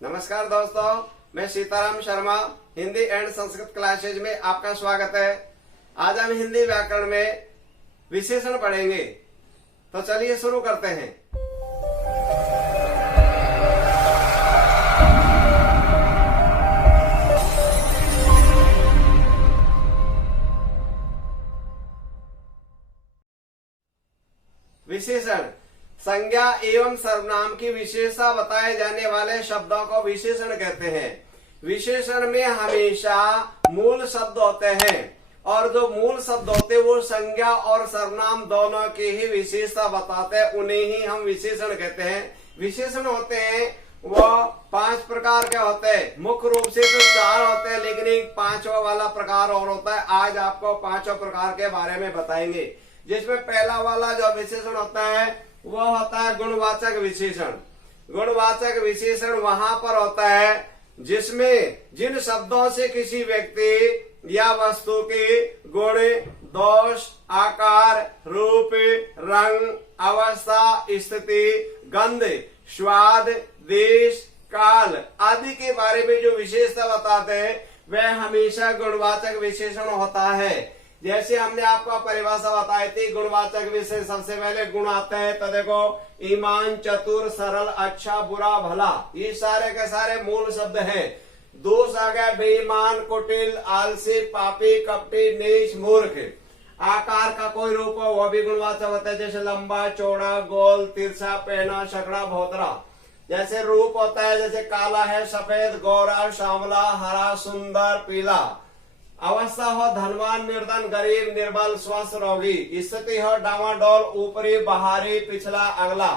नमस्कार दोस्तों, मैं सीताराम शर्मा हिंदी एंड संस्कृत क्लासेज में आपका स्वागत है। आज हम हिंदी व्याकरण में विशेषण पढ़ेंगे, तो चलिए शुरू करते हैं। विशेषण संज्ञा एवं सर्वनाम की विशेषता बताए जाने वाले शब्दों को विशेषण कहते हैं। विशेषण में हमेशा मूल शब्द होते हैं और जो मूल शब्द होते हैं वो संज्ञा और सर्वनाम दोनों की ही विशेषता बताते हैं, उन्हें ही हम विशेषण कहते हैं। विशेषण होते हैं वो 5 प्रकार के होते हैं। मुख्य रूप से तो 4 होते हैं, लेकिन एक 5वां वाला प्रकार और होता है। आज आपको 5 प्रकार के बारे में बताएंगे, जिसमें पहला वाला जो विशेषण होता है वो होता है गुणवाचक विशेषण। गुणवाचक विशेषण वहां पर होता है जिसमें जिन शब्दों से किसी व्यक्ति या वस्तु के गुण, दोष, आकार, रूप, रंग, अवस्था, स्थिति, गंध, स्वाद, देश, काल आदि के बारे में जो विशेषता बताते हैं वह हमेशा गुणवाचक विशेषण होता है। जैसे हमने आपको परिभाषा बताई थी, गुणवाचक विशेषण सबसे पहले गुण आते हैं, तो देखो ईमान, चतुर, सरल, अच्छा, बुरा, भला, ये सारे के सारे मूल शब्द हैं। दोष आ गया बेईमान, कुटिल, आलसी, पापी, कपटी, नीच, मूर्ख। आकार का कोई रूप हो वह भी गुणवाचक होता है, जैसे लंबा, चौड़ा, गोल, तिरछा, पैना, शकड़ा, भौतरा। जैसे रूप होता है, जैसे काला है, सफेद, गोरा, श्यामला, हरा, सुंदर, पीला। अवस्था हो धनवान, निर्धन, गरीब, निर्बल, स्वस्थ, रोगी। स्थिति हो डामाडोल, ऊपरी, बाहरी, पिछला, अगला।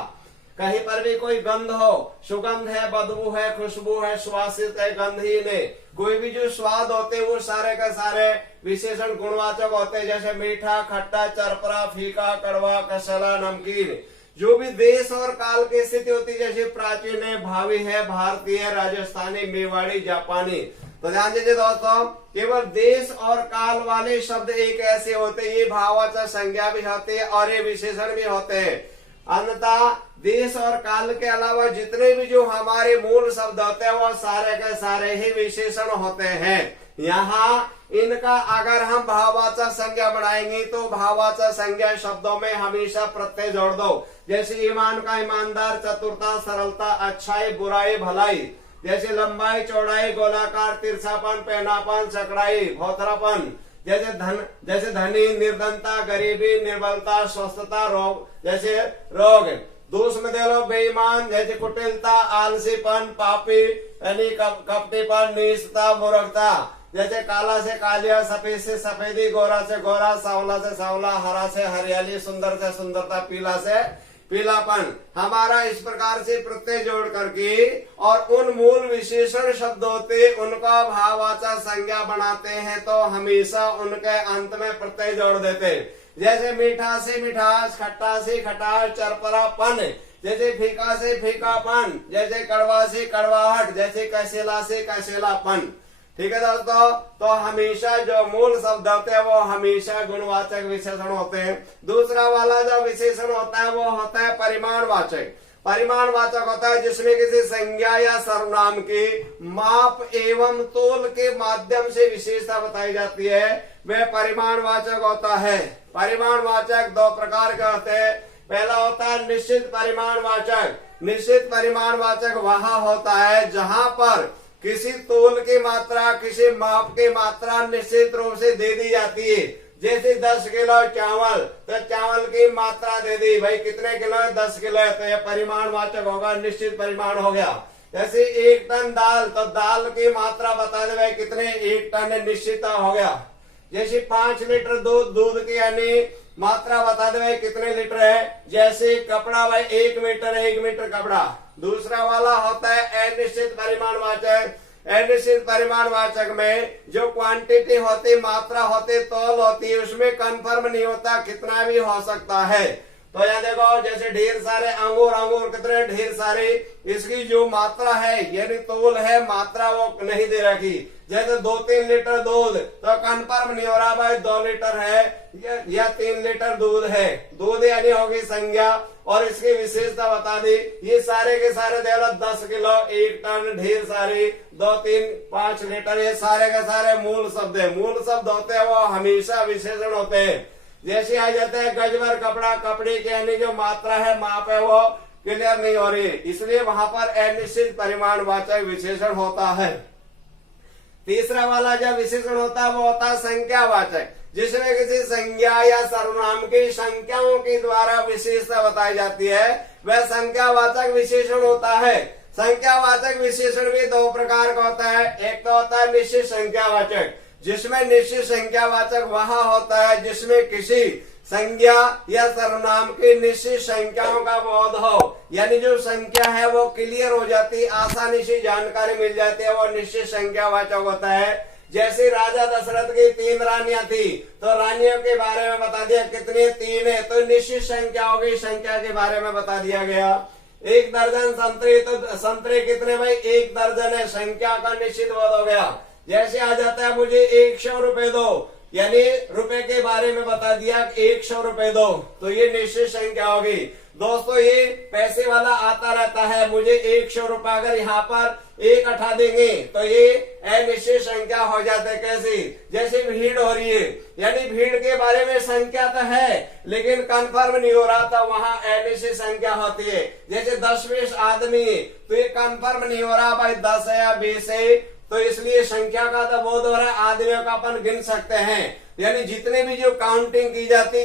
कहीं पर भी कोई गंध हो, सुगंध है, बदबू है, खुशबू है, सुवासित है, गंधहीन है। कोई भी जो स्वाद होते हैं वो सारे का सारे विशेषण गुणवाचक होते हैं, जैसे मीठा, खट्टा, चरपरा, फीका, कड़वा, कसला, नमकीन। जो भी देश और काल की स्थिति होती है, जैसे प्राचीन है, भावी है, भारतीय, राजस्थानी, मेवाड़ी, जापानी। तो ध्यान दीजिए दोस्तों, केवल देश और काल वाले शब्द एक ऐसे होते हैं, ये भाववाचक संज्ञा भी होते हैं और ये विशेषण भी होते हैं। अन्यथा देश और काल के अलावा जितने भी जो हमारे मूल शब्द होते हैं वो सारे के सारे ही विशेषण होते हैं। यहाँ इनका अगर हम भाववाचक संज्ञा बनाएंगे तो भाववाचक संज्ञा शब्दों में हमेशा प्रत्यय जोड़ दो। जैसे ईमान का ईमानदार, चतुरता, सरलता, अच्छाई, बुराई, भलाई। जैसे लंबाई, चौड़ाई, गोलाकार, तिरछापन, पैनापन, चकड़ाई, भौतरापन। जैसे धनी, निर्धनता, गरीबी, निर्बलता, स्वस्थता, रोग। जैसे रोग। दोष में दे लो बेईमान, जैसे कुटिलता, आलसीपन, पापी यानी कपटीपन, नीचता, मूर्खता। जैसे काला से कालिया, सफेद से सफेदी, गोरा से गोरा, सांवला से सांवला, हरा से हरियाली, सुंदर से सुंदरता, पीला से पीलापन। हमारा इस प्रकार से प्रत्यय जोड़ करके और उन मूल विशेषण शब्द होते उनका भाववाचक संज्ञा बनाते हैं, तो हमेशा उनके अंत में प्रत्यय जोड़ देते। जैसे मीठा से मिठास, खट्टा से खटास, चरपरापन। जैसे फीका से फीकापन, जैसे कड़वा से कड़वाहट, जैसे कैसेला से कैसेलापन। ठीक है दोस्तों, तो हमेशा जो मूल शब्द होते हैं वो हमेशा गुणवाचक विशेषण होते हैं। दूसरा वाला जो विशेषण होता है वो होता है परिमाणवाचक। परिमाणवाचक होता है जिसमें किसी संज्ञा या सर्वनाम की माप एवं तोल के माध्यम से विशेषता बताई जाती है, वह परिमाणवाचक होता है। परिमाणवाचक 2 प्रकार के होते हैं। पहला होता है निश्चित परिमाणवाचक। निश्चित परिमाणवाचक वहां होता है जहां पर किसी तोल की मात्रा, किसी माप की मात्रा निश्चित रूप से दे दी जाती है। जैसे 10 किलो चावल, तो चावल की मात्रा दे दी, भाई कितने किलो है, 10 किलो है, तो यह परिमाणवाचक होगा, निश्चित परिमाण हो गया। जैसे 1 टन दाल, तो दाल की मात्रा बता दे भाई कितने, 1 टन, निश्चित हो गया। जैसे 5 लीटर दूध, दूध की यानी मात्रा बता दे भाई कितने लीटर है। जैसे कपड़ा, भाई 1 मीटर है, 1 मीटर कपड़ा। दूसरा वाला होता है अनिश्चित परिमाणवाचक। अनिश्चित परिमाणवाचक में जो क्वांटिटी होती, मात्रा होती, तौल होती है, उसमें कंफर्म नहीं होता, कितना भी हो सकता है। तो यहाँ देखो जैसे ढेर सारे अंगूर, अंगूर कितने ढेर सारे, इसकी जो मात्रा है यानी तोल है, मात्रा वो नहीं दे रखी। जैसे 2-3 लीटर दूध, तो कन्फर्म नहीं हो रहा भाई 2 लीटर है या 3 लीटर दूध है। दूध यानी होगी संज्ञा, और इसकी विशेषता बता दी। ये सारे के सारे देखो 10 किलो, 1 टन, ढेर सारे, 2, 3, 5 लीटर, ये सारे के सारे मूल शब्द है। मूल शब्द होते हैं वो हमेशा विशेषण होते हैं। जैसे आ जाते हैं गज भर कपड़ा, कपड़े की यानी जो मात्रा है, माप है, वो क्लियर नहीं हो रही, इसलिए वहां पर अनिश्चित परिमाणवाचक विशेषण होता है। तीसरा वाला जो विशेषण होता है वो होता है संख्यावाचक, जिसमें किसी संज्ञा या सर्वनाम की संख्याओं के द्वारा विशेषता बताई जाती है, वह संख्यावाचक विशेषण होता है। संख्यावाचक विशेषण भी 2 प्रकार का होता है। एक तो होता है निश्चित संख्यावाचक, जिसमें निश्चित संख्यावाचक वहां होता है जिसमें किसी संज्ञा या सर्वनाम की निश्चित संख्याओं का बोध हो, यानी जो संख्या है वो क्लियर हो जाती, आसानी से जानकारी मिल जाती है, वो निश्चित संख्यावाचक होता है। जैसे राजा दशरथ की 3 रानियां थी, तो रानियों के बारे में बता दिया कितनी, 3 है, तो निश्चित संख्याओं की संख्या के बारे में बता दिया गया। 1 दर्जन संतरे, तो संतरे कितने भाई, 1 दर्जन है, संख्या का निश्चित बोध हो गया। जैसे आ जाता है मुझे 100 रुपए दो, यानी रुपए के बारे में बता दिया 100 रुपए दो, तो ये निश्चित संख्या होगी। दोस्तों ये पैसे वाला आता रहता है, मुझे 100 रुपए, अगर यहाँ पर 1 हटा देंगे तो ये अनिश्चित संख्या हो जाता है। कैसे, जैसे भीड़ हो रही है, यानी भीड़ के बारे में संख्या तो है लेकिन कंफर्म नहीं हो रहा था, वहां अनिश्चित संख्या होती है। जैसे 10-20 आदमी, तो ये कंफर्म नहीं हो रहा भाई 10 है या 20 है, तो इसलिए संख्या का तो बोध हो रहा है, आदमियों का अपन गिन सकते हैं। यानी जितने भी जो काउंटिंग की जाती,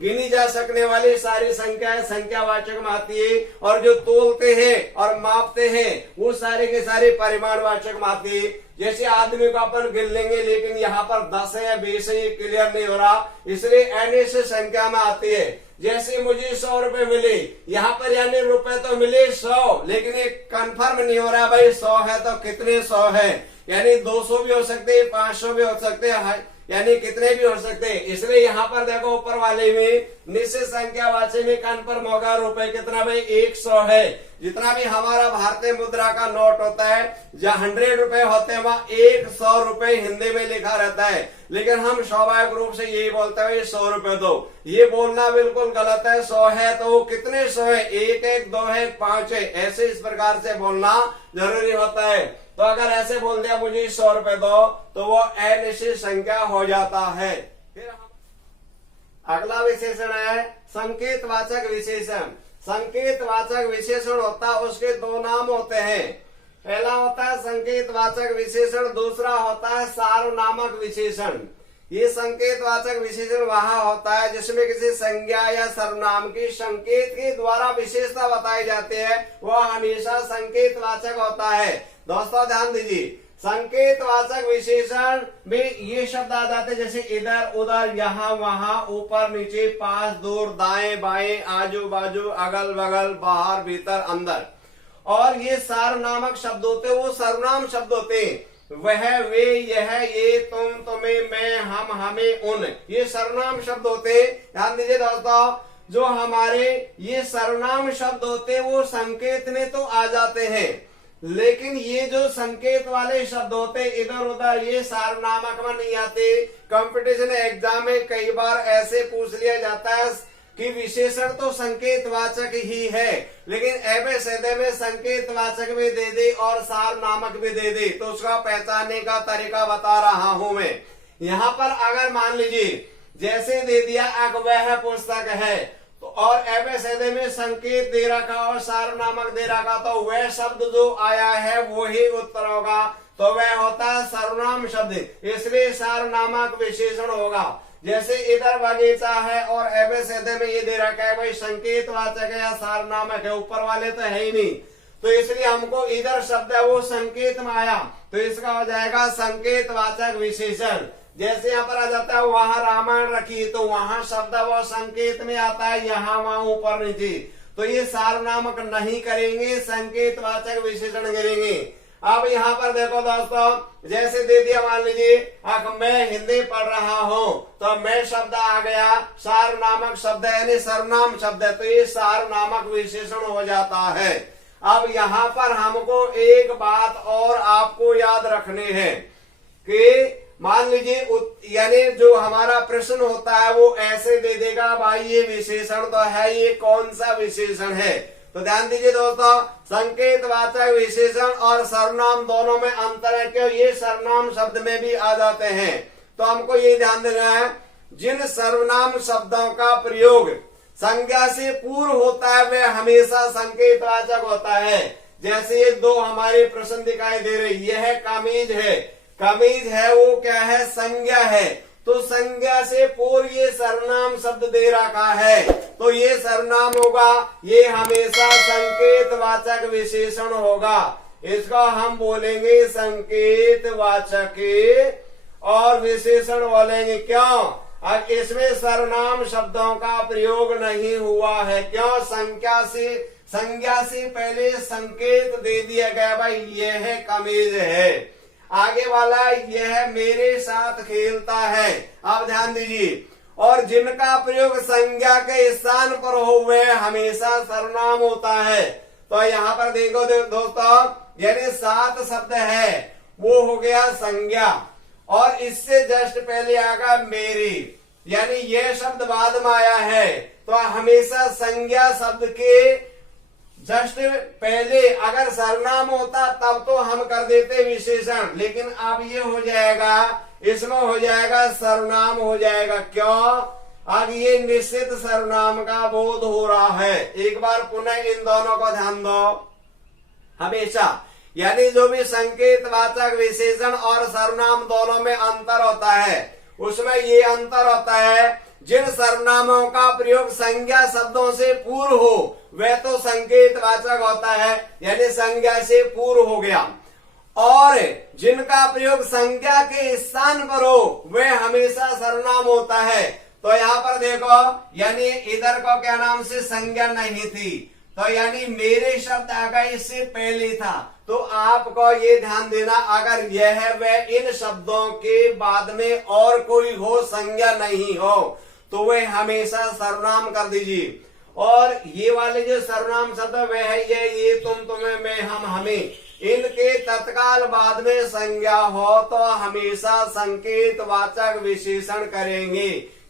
गिनी जा सकने वाली सारी संख्याएं संख्यावाचक में आती है, और जो तोलते हैं और मापते हैं वो सारे के सारे परिमाणवाचक में आती है। जैसे आदमी को अपन गिन लेंगे, लेकिन यहाँ पर 10 है या 20 है ये क्लियर नहीं हो रहा, इसलिए अनिश्चित संख्या में आती है। जैसे मुझे 100 रुपए मिले, यहाँ पर यानी रुपए तो मिले 100, लेकिन ये कंफर्म नहीं हो रहा भाई 100 है तो कितने 100 है, यानी 200 भी हो सकते हैं, 500 भी हो सकते हैं, यानी कितने भी हो सकते हैं। इसलिए यहाँ पर देखो ऊपर वाले में निश्चित संख्यावाचक में कंफर्म होगा रुपए कितना भाई 100 है। जितना भी हमारा भारतीय मुद्रा का नोट होता है, जहाँ 100 रुपए होते हैं वहाँ 100 रुपए हिंदी में लिखा रहता है, लेकिन हम स्वाभाविक रूप से यही बोलते हैं 100 रुपए दो। ये बोलना बिल्कुल गलत है। 100 है तो वो कितने 100 है, 1 है, 2 है, 5 है, ऐसे इस प्रकार से बोलना जरूरी होता है। तो अगर ऐसे बोल दिया मुझे 100 रुपए दो, तो वो अनिश्चित संख्या हो जाता है। फिर अगला विशेषण है संकेतवाचक विशेषण। संकेतवाचक विशेषण होता है, उसके 2 नाम होते हैं। पहला होता है संकेतवाचक विशेषण, दूसरा होता है सार्वनामक विशेषण। ये संकेतवाचक विशेषण वहां होता है जिसमें किसी संज्ञा या सर्वनाम की संकेत के द्वारा विशेषता बताई जाती है, वह हमेशा संकेतवाचक होता है। दोस्तों ध्यान दीजिए, संकेतवाचक विशेषण में ये शब्द आ जाते हैं जैसे इधर उधर, यहाँ वहां, ऊपर नीचे, पास दूर, दाएं बाएं, आजू बाजू, अगल बगल, बाहर भीतर अंदर। और ये सार्वनामक शब्द होते, वो सर्वनाम शब्द होते, वह वे यह ये तुम तुम्हें मैं हम हमें उन, ये सर्वनाम शब्द होते। ध्यान दीजिए दोस्तों, जो हमारे ये सर्वनाम शब्द होते वो संकेत में तो आ जाते हैं, लेकिन ये जो संकेत वाले शब्द होते इधर उधर, ये सार्वनामक में नहीं आते। कंपटीशन एग्जाम में कई बार ऐसे पूछ लिया जाता है कि विशेषण तो संकेतवाचक ही है, लेकिन एबीसीडी में संकेतवाचक भी दे दे और सार्वनामक भी दे दे, तो उसका पहचानने का तरीका बता रहा हूं मैं। यहाँ पर अगर मान लीजिए जैसे दे दिया वह पुस्तक है, तो और एबीसीडी में संकेत दे रखा और सार्वनामक दे रखा, तो वह शब्द जो आया है वो ही उत्तर होगा, तो वह होता है सर्वनाम शब्द, इसलिए सार्वनामक विशेषण होगा। जैसे इधर बगीचा है और एबीसीडी में ये दे रखा है भाई संकेतवाचक है या सार्वनामक है, ऊपर वाले तो है ही नहीं, तो इसलिए हमको इधर शब्द है वो संकेत में आया, तो इसका हो जाएगा संकेतवाचक विशेषण। जैसे यहाँ पर आ जाता है वहां रामायण रखी, तो वहां शब्द वो संकेत में आता है, यहाँ वहां ऊपर नीचे, तो ये सार्वनामक नहीं करेंगे, संकेतवाचक विशेषण करेंगे। अब यहाँ पर देखो दोस्तों, जैसे दे दिया मान लीजिए मैं हिंदी पढ़ रहा हूँ, तो मैं शब्द आ गया, सार नामक शब्द यानी सर्वनाम शब्द है, तो ये सार नामक विशेषण हो जाता है। अब यहाँ पर हमको एक बात और आपको याद रखनी है कि मान लीजिए यानी जो हमारा प्रश्न होता है वो ऐसे दे देगा, भाई ये विशेषण तो है, ये कौन सा विशेषण है। तो ध्यान दीजिए दोस्तों, संकेतवाचक विशेषण और सर्वनाम दोनों में अंतर है, क्यों? ये सर्वनाम शब्द में भी आ जाते हैं। तो हमको ये ध्यान देना है, जिन सर्वनाम शब्दों का प्रयोग संज्ञा से पूर्व होता है वह हमेशा संकेतवाचक होता है। जैसे ये दो हमारे प्रश्न दिखाई दे रहे, यह कमीज है, कमीज है वो क्या है? संज्ञा है। तो संज्ञा से पूर्व ये सर्वनाम शब्द दे रखा है, तो ये सर्वनाम होगा, ये हमेशा संकेतवाचक विशेषण होगा। इसको हम बोलेंगे संकेतवाचक और विशेषण बोलेंगे। क्यों? अब इसमें सर्वनाम शब्दों का प्रयोग नहीं हुआ है। क्यों? संज्ञा से पहले संकेत दे दिया गया, भाई यह कमीज है, आगे वाला यह मेरे साथ खेलता है। अब ध्यान दीजिए, और जिनका प्रयोग संज्ञा के स्थान पर हो वह हमेशा सर्वनाम होता है। तो यहाँ पर देखो दोस्तों, यानी 7 शब्द है, वो हो गया संज्ञा, और इससे जस्ट पहले आगा मेरी, यानी यह शब्द बाद में आया है। तो हमेशा संज्ञा शब्द के जस्ट पहले अगर सर्वनाम होता तब तो हम कर देते विशेषण, लेकिन अब ये हो जाएगा, इसमें हो जाएगा सर्वनाम हो जाएगा। क्यों? अब ये निश्चित सर्वनाम का बोध हो रहा है। एक बार पुनः इन दोनों को ध्यान दो। हमेशा यानी जो भी संकेतवाचक विशेषण और सर्वनाम दोनों में अंतर होता है, उसमें ये अंतर होता है, जिन सर्वनामों का प्रयोग संज्ञा शब्दों से पूर्व हो वह तो संकेतवाचक होता है, यानी संज्ञा से पूर्व हो गया, और जिनका प्रयोग संज्ञा के स्थान पर हो वह हमेशा सर्वनाम होता है। तो यहाँ पर देखो, यानी इधर को क्या नाम से संज्ञा नहीं थी, तो यानी मेरे शब्द आगा इससे पहले था। तो आपको ये ध्यान देना, अगर यह है वह इन शब्दों के बाद में और कोई हो, संज्ञा नहीं हो, तो वह हमेशा सर्वनाम कर दीजिए। और ये वाले जो सर्वनाम शब्द वह है ये तुम, तुम्हें, मैं, हम, हमें, इनके तत्काल बाद में संज्ञा हो तो हमेशा संकेतवाचक विशेषण करेंगे।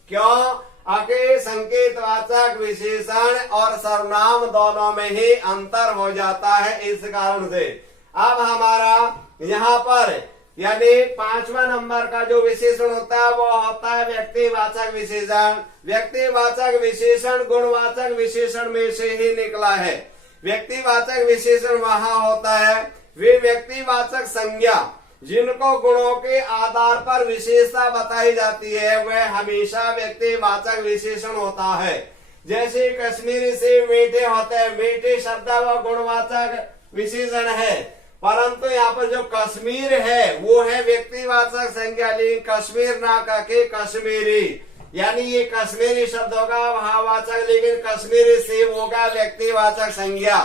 क्यों? आगे संकेतवाचक विशेषण और सर्वनाम दोनों में ही अंतर हो जाता है, इस कारण से। अब हमारा यहाँ पर यानी 5वां नंबर का जो विशेषण होता है वो होता है व्यक्तिवाचक विशेषण। व्यक्तिवाचक विशेषण गुणवाचक विशेषण में से ही निकला है। व्यक्तिवाचक विशेषण वहाँ होता है वे व्यक्तिवाचक संज्ञा जिनको गुणों के आधार पर विशेषता बताई जाती है, वह हमेशा व्यक्तिवाचक विशेषण होता है। जैसे कश्मीरी से मीठे होते हैं, मीठे शब्द व गुणवाचक विशेषण है, परंतु यहाँ पर जो कश्मीर है वो है व्यक्तिवाचक संज्ञा, लेकिन कश्मीर ना कह के कश्मीरी, यानी ये कश्मीरी शब्द होगा भाववाचक, लेकिन कश्मीरी सेब होगा व्यक्तिवाचक संज्ञा।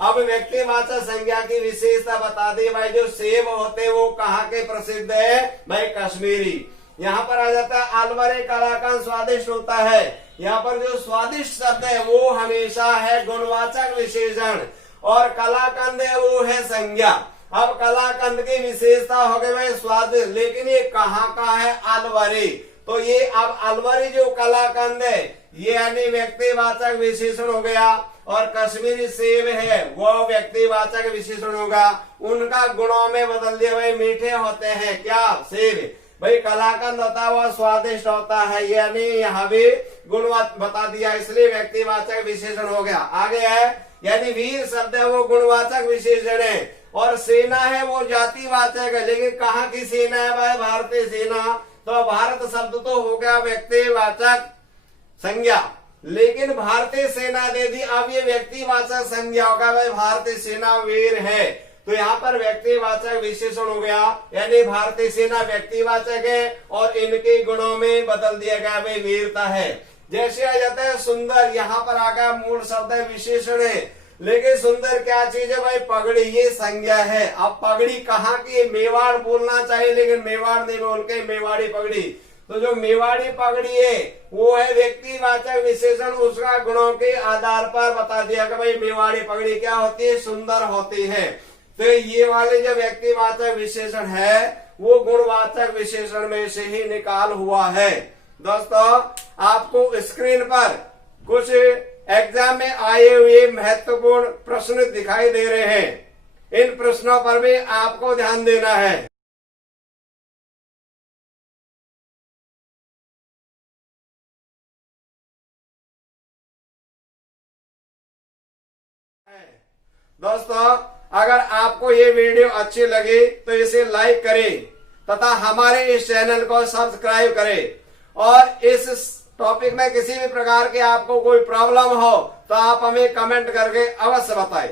अब व्यक्तिवाचक संज्ञा की विशेषता बता दी, भाई जो सेब होते वो कहाँ के प्रसिद्ध है? भाई कश्मीरी। यहाँ पर आ जाता है अलवरे कलाकंद स्वादिष्ट होता है, यहाँ पर जो स्वादिष्ट शब्द है वो हमेशा है गुणवाचक विशेषण, और कलाकंद है वो है संज्ञा। अब कलाकंद की विशेषता हो गई भाई स्वाद, लेकिन ये कहाँ का है? अलवरी। तो ये अब अलवरी जो कलाकंद है ये यानी व्यक्तिवाचक विशेषण हो गया, और कश्मीरी सेब है वो व्यक्तिवाचक विशेषण होगा। उनका गुणों में बदल दिया, भाई मीठे होते हैं क्या? सेब। भाई कलाकंद होता है वो स्वादिष्ट होता है, यानी यहाँ भी गुण बता दिया, इसलिए व्यक्तिवाचक विशेषण हो गया। आगे है यानी वीर शब्द है वो गुणवाचक विशेषण है, और सेना है वो जातिवाचक है, लेकिन कहाँ की सेना है? भाई भारतीय सेना। तो भारत शब्द तो हो गया व्यक्तिवाचक संज्ञा, लेकिन भारतीय सेना दे दी, अब ये व्यक्तिवाचक संज्ञा होगा, भाई भारतीय सेना वीर है, तो यहाँ पर व्यक्तिवाचक विशेषण हो गया, यानी भारतीय सेना व्यक्तिवाचक है और इनके गुणों में बदल दिया गया, भाई वीरता है। जैसे आ जाता है सुंदर, यहाँ पर आ गया मूल शब्द है विशेषण है, लेकिन सुंदर क्या चीज है भाई, पगड़ी, ये संज्ञा है। अब पगड़ी कहाँ की, मेवाड़ बोलना चाहिए लेकिन मेवाड़ नहीं बोल के मेवाड़ी पगड़ी। तो जो मेवाड़ी पगड़ी है वो है व्यक्तिवाचक विशेषण, उसका गुणों के आधार पर बता दिया कि भाई मेवाड़ी पगड़ी क्या होती है, सुंदर होती है। तो ये वाले जो व्यक्तिवाचक विशेषण है वो गुणवाचक विशेषण में से ही निकाल हुआ है। दोस्तों आपको स्क्रीन पर कुछ एग्जाम में आए हुए महत्वपूर्ण प्रश्न दिखाई दे रहे हैं, इन प्रश्नों पर भी आपको ध्यान देना है। दोस्तों अगर आपको ये वीडियो अच्छी लगी तो इसे लाइक करें तथा हमारे इस चैनल को सब्सक्राइब करें। और इस टॉपिक में किसी भी प्रकार के आपको कोई प्रॉब्लम हो तो आप हमें कमेंट करके अवश्य बताएं।